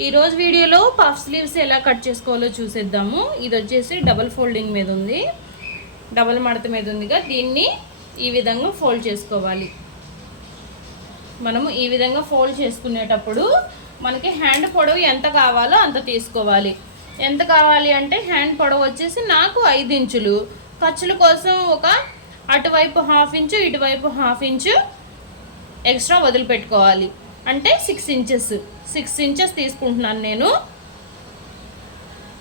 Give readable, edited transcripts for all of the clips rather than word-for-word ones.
ఈరోజు వీడియోలో puff sleeves ఎలా కట్ చేసుకోవాలో చూసేద్దాము. ఇది వచ్చేసి డబుల్ ఫోల్డింగ్ మీద ఉంది, డబుల్ మడత మీద ఉందిగా. దీన్ని ఈ విధంగా ఫోల్డ్ చేసుకోవాలి. మనము ఈ విధంగా ఫోల్డ్ చేసుకునేటప్పుడు మనకి హ్యాండ్ పొడవు ఎంత కావాలో అంత తీసుకోవాలి. ఎంత కావాలి అంటే హ్యాండ్ పొడవు వచ్చేసి నాకు 5 ఇంచులు. ఖర్చుల కోసం ఒక అటువైపు 1/2 ఇంచు, ఇటువైపు 1/2 ఇంచు ఎక్స్ట్రా వదిలిపెట్టుకోవాలి. అంటే 6 ఇంచెస్ తీసుకుంటున్నాను నేను.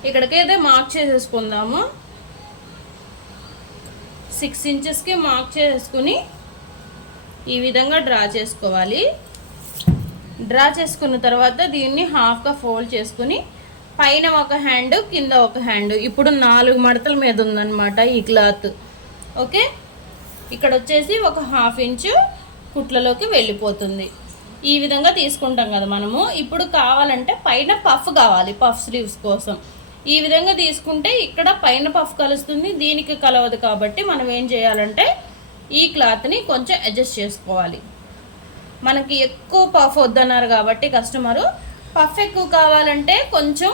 ఇక్కడికైతే మార్క్ చేసేసుకుందాము. 6 ఇంచెస్కి మార్క్ చేసుకుని ఈ విధంగా డ్రా చేసుకోవాలి. డ్రా చేసుకున్న తర్వాత దీన్ని హాఫ్గా ఫోల్డ్ చేసుకుని పైన ఒక హ్యాండ్, కింద ఒక హ్యాండ్. ఇప్పుడు 4 మడతల మీద ఉందన్నమాట ఈ క్లాత్. ఓకే, ఇక్కడ వచ్చేసి ఒక 1/2 ఇంచు కుట్లలోకి వెళ్ళిపోతుంది. ఈ విధంగా తీసుకుంటాం కదా మనము. ఇప్పుడు కావాలంటే పైన పఫ్ కావాలి, పఫ్ స్లీవ్స్ కోసం. ఈ విధంగా తీసుకుంటే ఇక్కడ పైన పఫ్ కలుస్తుంది, దీనికి కలవదు. కాబట్టి మనం ఏం చేయాలంటే ఈ క్లాత్ని కొంచెం అడ్జస్ట్ చేసుకోవాలి. మనకి ఎక్కువ పఫ్ వద్దన్నారు కాబట్టి కస్టమరు, పఫ్ ఎక్కువ కావాలంటే కొంచెం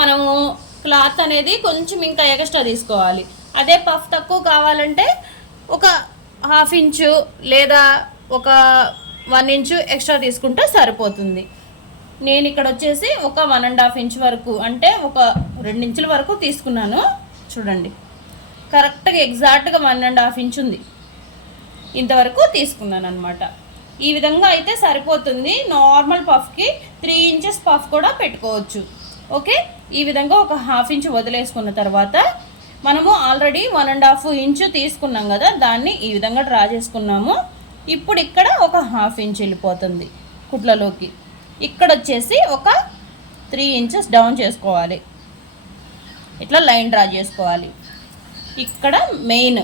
మనము క్లాత్ అనేది కొంచెం ఇంకా ఎక్స్ట్రా తీసుకోవాలి. అదే పఫ్ తక్కువ కావాలంటే ఒక 1/2 ఇంచు లేదా ఒక 1 ఇంచు ఎక్స్ట్రా తీసుకుంటే సరిపోతుంది. నేను ఇక్కడ వచ్చేసి ఒక 1.5 ఇంచ్ వరకు, అంటే ఒక 2 ఇంచుల వరకు తీసుకున్నాను. చూడండి, కరెక్ట్గా ఎగ్జాక్ట్గా 1.5 ఇంచ్ ఉంది. ఇంతవరకు తీసుకున్నాను అనమాట. ఈ విధంగా అయితే సరిపోతుంది. నార్మల్ పఫ్కి 3 ఇంచెస్ పఫ్ కూడా పెట్టుకోవచ్చు. ఓకే, ఈ విధంగా ఒక 1/2 ఇంచ్ వదిలేసుకున్న తర్వాత మనము ఆల్రెడీ 1.5 ఇంచు తీసుకున్నాం కదా, దాన్ని ఈ విధంగా డ్రా చేసుకున్నాము. ఇప్పుడు ఇక్కడ ఒక 1/2 ఇంచ్ వెళ్ళిపోతుంది కుట్లలోకి. ఇక్కడ వచ్చేసి ఒక 3 ఇంచెస్ డౌన్ చేసుకోవాలి. ఇట్లా లైన్ డ్రా చేసుకోవాలి. ఇక్కడ మెయిన్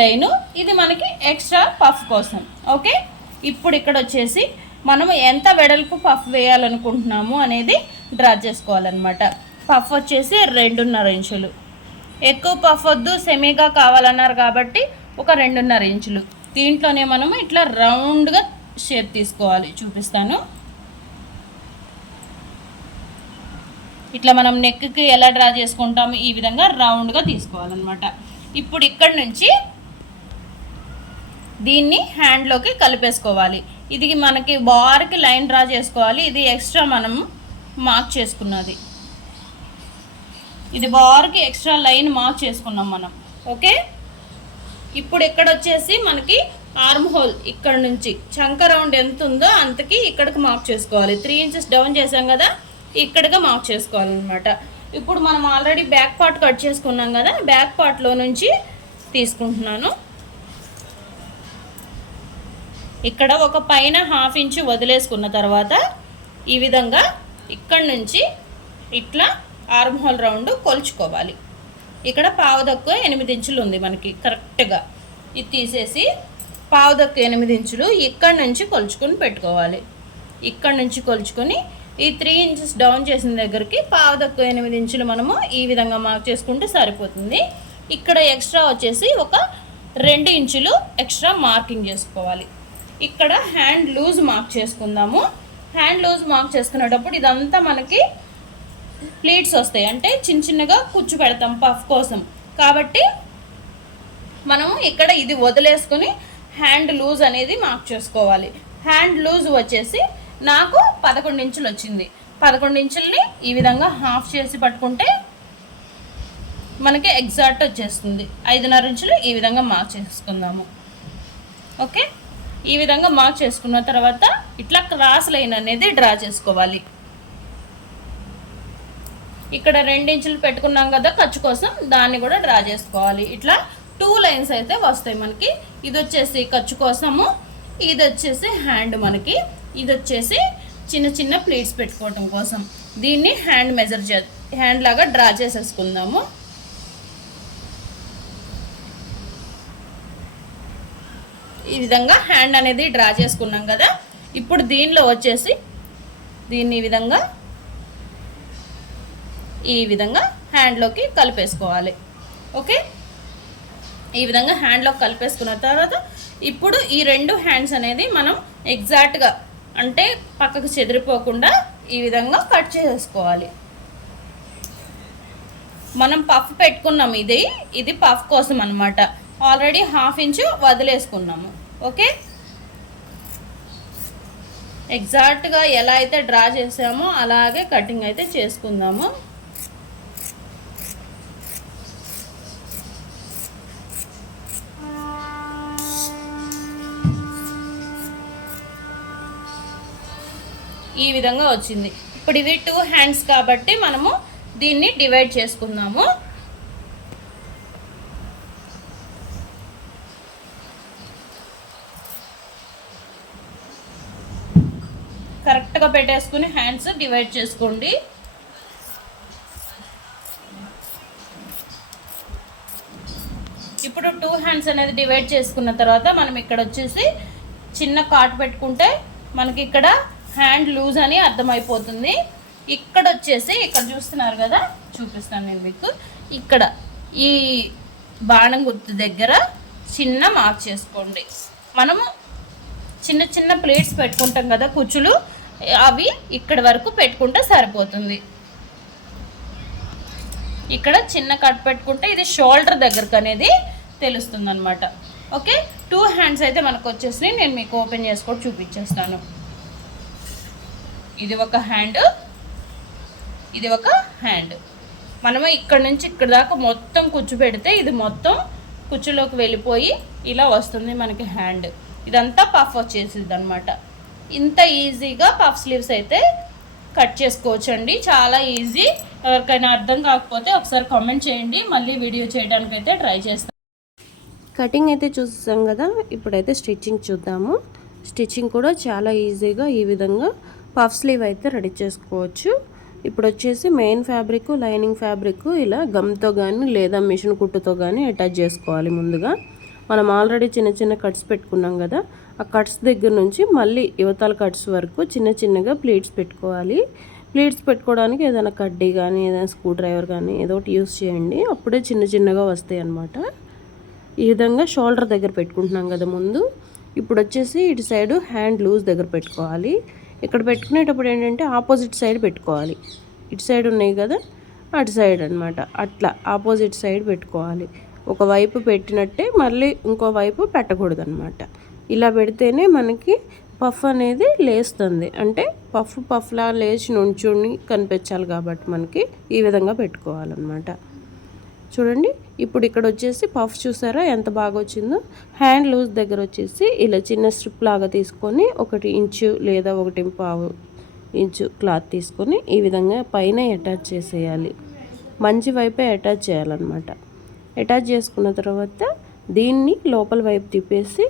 లైను ఇది మనకి ఎక్స్ట్రా పఫ్ కోసం. ఓకే, ఇప్పుడు ఇక్కడ వచ్చేసి మనము ఎంత వెడల్పు పఫ్ వేయాలనుకుంటున్నాము అనేది డ్రా చేసుకోవాలన్నమాట. పఫ్ వచ్చేసి 2.5 ఇంచులు. ఎక్కువ పఫ్ వద్దు, సెమీగా కావాలన్నారు కాబట్టి ఒక 2.5 ఇంచులు. దీంట్లోనే మనము ఇట్లా రౌండ్గా షేప్ తీసుకోవాలి. చూపిస్తాను. ఇట్లా మనం నెక్కి ఎలా డ్రా చేసుకుంటాము, ఈ విధంగా రౌండ్గా తీసుకోవాలన్నమాట. ఇప్పుడు ఇక్కడ నుంచి దీన్ని హ్యాండ్లోకి కలిపేసుకోవాలి. ఇది మనకి బార్కి లైన్ డ్రా చేసుకోవాలి. ఇది ఎక్స్ట్రా మనం మార్క్ చేసుకున్నది. ఇది బార్కి ఎక్స్ట్రా లైన్ మార్క్ చేసుకున్నాం మనం. ఓకే, ఇప్పుడు ఇక్కడ వచ్చేసి మనకి ఆర్మ్ హోల్ ఇక్కడ నుంచి చంక రౌండ్ ఎంత ఉందో అంతకి ఇక్కడికి మార్క్ చేసుకోవాలి. 3 ఇంచెస్ డౌన్ చేసాం కదా, ఇక్కడిగా మార్క్ చేసుకోవాలన్నమాట. ఇప్పుడు మనం ఆల్రెడీ బ్యాక్ పార్ట్ కట్ చేసుకున్నాం కదా, బ్యాక్ పార్ట్లో నుంచి తీసుకుంటున్నాను. ఇక్కడ ఒక పైన 1/2 ఇంచు వదిలేసుకున్న తర్వాత ఈ విధంగా ఇక్కడ నుంచి ఇట్లా ఆర్మ్ హోల్ రౌండ్ కొలుచుకోవాలి. ఇక్కడ పావుదక్కువ 8 ఇంచులు ఉంది మనకి కరెక్ట్గా. ఇది తీసేసి పావుదక్కువ 8 ఇంచులు ఇక్కడ నుంచి కొలుచుకొని పెట్టుకోవాలి. ఇక్కడ నుంచి కొలుచుకొని ఈ 3 ఇంచెస్ డౌన్ చేసిన దగ్గరికి పావుదక్కువ 8 ఇంచులు మనము ఈ విధంగా మార్క్ చేసుకుంటే సరిపోతుంది. ఇక్కడ ఎక్స్ట్రా వచ్చేసి ఒక 2 ఇంచులు ఎక్స్ట్రా మార్కింగ్ చేసుకోవాలి. ఇక్కడ హ్యాండ్ లూజ్ మార్క్ చేసుకుందాము. హ్యాండ్ లూజ్ మార్క్ చేసుకునేటప్పుడు ఇదంతా మనకి ప్లీట్స్ వస్తాయి, అంటే చిన్నగా కుచ్చు పెడతాం పఫ్ కోసం. కాబట్టి మనము ఇక్కడ ఇది వదిలేసుకుని హ్యాండ్ లూజ్ అనేది మార్క్ చేసుకోవాలి. హ్యాండ్ లూజ్ వచ్చేసి నాకు 11 ఇంచులు వచ్చింది. 11 ఇంచుల్ని ఈ విధంగా హాఫ్ చేసి పట్టుకుంటే మనకి ఎగ్జాక్ట్ వచ్చేస్తుంది. 5.5 ఇంచులు ఈ విధంగా మార్క్ చేసుకుందాము. ఓకే, ఈ విధంగా మార్క్ చేసుకున్న తర్వాత ఇట్లా క్రాస్ లైన్ అనేది డ్రా చేసుకోవాలి. ఇక్కడ 2 ఇంచులు పెట్టుకున్నాం కదా ఖర్చు కోసం, దాన్ని కూడా డ్రా చేసుకోవాలి. ఇట్లా 2 లైన్స్ అయితే వస్తాయి మనకి. ఇది వచ్చేసి ఖర్చు కోసము, ఇది వచ్చేసి హ్యాండ్ మనకి, ఇది వచ్చేసి చిన్న ప్లీట్స్ పెట్టుకోవటం కోసం. దీన్ని హ్యాండ్ లాగా డ్రా చేసేసుకుందాము. ఈ విధంగా హ్యాండ్ అనేది డ్రా చేసుకున్నాం కదా. ఇప్పుడు దీనిలో వచ్చేసి దీన్ని ఈ విధంగా హ్యాండ్లోకి కలిపేసుకోవాలి. ఓకే, ఈ విధంగా హ్యాండ్లోకి కలిపేసుకున్న తర్వాత ఇప్పుడు ఈ 2 హ్యాండ్స్ అనేది మనం ఎగ్జాక్ట్గా అంటే పక్కకు చెదిరిపోకుండా ఈ విధంగా కట్ చేసుకోవాలి. మనం పఫ్ పెట్టుకున్నాం, ఇది పఫ్ కోసం అనమాట. Already 1/2 inch వదిలేసుకున్నాము. ఓకే, ఎగ్జాక్ట్గా ఎలా అయితే డ్రా చేసామో అలాగే కటింగ్ అయితే చేసుకుందాము. ఈ విధంగా వచ్చింది. ఇప్పుడు ఇవి 2 హ్యాండ్స్ కాబట్టి మనము దీన్ని డివైడ్ చేసుకుందాము. కరెక్ట్గా పెట్టేసుకుని హ్యాండ్స్ డివైడ్ చేసుకోండి. ఇప్పుడు 2 హ్యాండ్స్ అనేది డివైడ్ చేసుకున్న తర్వాత మనం ఇక్కడ వచ్చేసి చిన్న కాట్ పెట్టుకుంటే మనకి ఇక్కడ హ్యాండ్ లూజ్ అని అర్థమైపోతుంది. ఇక్కడ వచ్చేసి ఇక్కడ చూస్తున్నారు కదా, చూపిస్తాను నేను మీకు. ఇక్కడ ఈ బాణం గుర్తు దగ్గర చిన్న మార్క్ చేసుకోండి. మనము చిన్న చిన్న ప్లేట్స్ పెట్టుకుంటాం కదా కుచ్చులు, అవి ఇక్కడ వరకు పెట్టుకుంటే సరిపోతుంది. ఇక్కడ చిన్న కట్ పెట్టుకుంటే ఇది షోల్డర్ దగ్గరకు అనేది తెలుస్తుంది అనమాట. ఓకే, 2 హ్యాండ్స్ అయితే మనకు వచ్చేసి నేను మీకు ఓపెన్ చేసుకొని చూపించేస్తాను. ఇది ఒక హ్యాండ్, ఇది ఒక హ్యాండ్. మనము ఇక్కడ నుంచి ఇక్కడ దాకా మొత్తం కుచ్చు పెడితే ఇది మొత్తం కుచ్చులోకి వెళ్ళిపోయి ఇలా వస్తుంది మనకి హ్యాండ్. ఇదంతా పఫ్ వచ్చేసిద్ది అనమాట. ఇంత ఈజీగా పఫ్ స్లీవ్స్ అయితే కట్ చేసుకోవచ్చండి, చాలా ఈజీ. ఎవరికైనా అర్థం కాకపోతే ఒకసారి కామెంట్ చేయండి, మళ్ళీ వీడియో చేయడానికి అయితే ట్రై చేస్తాను. కటింగ్ అయితే చూసాం కదా, ఇప్పుడైతే స్టిచ్చింగ్ చూద్దాము. స్టిచ్చింగ్ కూడా చాలా ఈజీగా ఈ విధంగా పఫ్ స్లీవ్ అయితే రెడీ చేసుకోవచ్చు. ఇప్పుడు వచ్చేసి మెయిన్ ఫ్యాబ్రిక్, లైనింగ్ ఫ్యాబ్రిక్ ఇలా గమ్తో కానీ లేదా మిషన్ కుట్టుతో కానీ అటాచ్ చేసుకోవాలి. ముందుగా మనం ఆల్రెడీ చిన్న చిన్న కట్స్ పెట్టుకున్నాం కదా, ఆ కట్స్ దగ్గర నుంచి మళ్ళీ యువతల కట్స్ వరకు చిన్న చిన్నగా ప్లీట్స్ పెట్టుకోవాలి. ప్లీట్స్ పెట్టుకోవడానికి ఏదైనా కడ్డీ కానీ ఏదైనా స్క్రూ డ్రైవర్ కానీ ఏదో ఒకటి యూస్ చేయండి, అప్పుడే చిన్న చిన్నగా వస్తాయి అన్నమాట. ఈ విధంగా షోల్డర్ దగ్గర పెట్టుకుంటున్నాం కదా ముందు. ఇప్పుడు వచ్చేసి ఇటు సైడు హ్యాండ్ లూజ్ దగ్గర పెట్టుకోవాలి. ఇక్కడ పెట్టుకునేటప్పుడు ఏంటంటే ఆపోజిట్ సైడ్ పెట్టుకోవాలి. ఇటు సైడ్ ఉన్నాయి కదా, అటు సైడ్ అనమాట. అట్లా ఆపోజిట్ సైడ్ పెట్టుకోవాలి. ఒకవైపు పెట్టినట్టే మళ్ళీ ఇంకో వైపు పెట్టకూడదు అనమాట. ఇలా పెడితేనే మనకి పఫ్ అనేది లేస్తుంది. అంటే పఫ్లా లేచి నుంచుని కనిపించాలి కాబట్టి మనకి ఈ విధంగా పెట్టుకోవాలన్నమాట. చూడండి, ఇప్పుడు ఇక్కడ వచ్చేసి పఫ్ చూసారా ఎంత బాగా వచ్చిందో. హ్యాండ్ లూజ్ దగ్గర వచ్చేసి ఇలా చిన్న స్ట్రిప్ లాగా తీసుకొని 1 ఇంచు లేదా 1.25 ఇంచు క్లాత్ తీసుకొని ఈ విధంగా పైన అటాచ్ చేసేయాలి. మంచి వైపే అటాచ్ చేయాలన్నమాట. అటాచ్ చేసుకున్న తర్వాత దీన్ని లోపల వైపు తిప్పేసి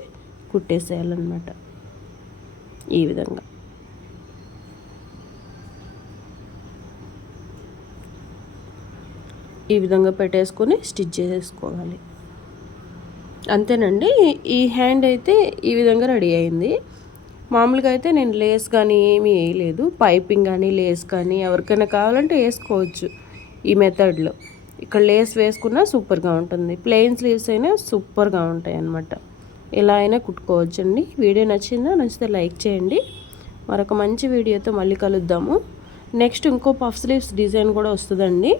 కుట్టేసేయాలన్నమాట. ఈ విధంగా పెట్టేసుకొని స్టిచ్ చేసేసుకోవాలి. అంతేనండి. ఈ హ్యాండ్ అయితే ఈ విధంగా రెడీ అయింది. మామూలుగా అయితే నేను లేస్ కానీ ఏమీ వేయలేదు. పైపింగ్ కానీ లేస్ కానీ ఎవరికైనా కావాలంటే వేసుకోవచ్చు ఈ మెథడ్లో. ఇక్కడ లేస్ వేసుకున్నా సూపర్గా ఉంటుంది. ప్లెయిన్ స్లీవ్స్ అయినా సూపర్గా ఉంటాయి అన్నమాట. ఎలా అయినా కుట్టుకోవచ్చండి. వీడియో నచ్చితే లైక్ చేయండి. మరొక మంచి వీడియోతో మళ్ళీ కలుద్దాము. నెక్స్ట్ ఇంకో పఫ్ స్లీవ్స్ డిజైన్ కూడా వస్తుందండి.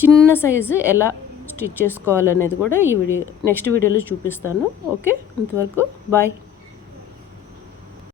చిన్న సైజు ఎలా స్టిచ్ చేసుకోవాలనేది కూడా ఈ నెక్స్ట్ వీడియోలో చూపిస్తాను. ఓకే, అంతవరకు బాయ్.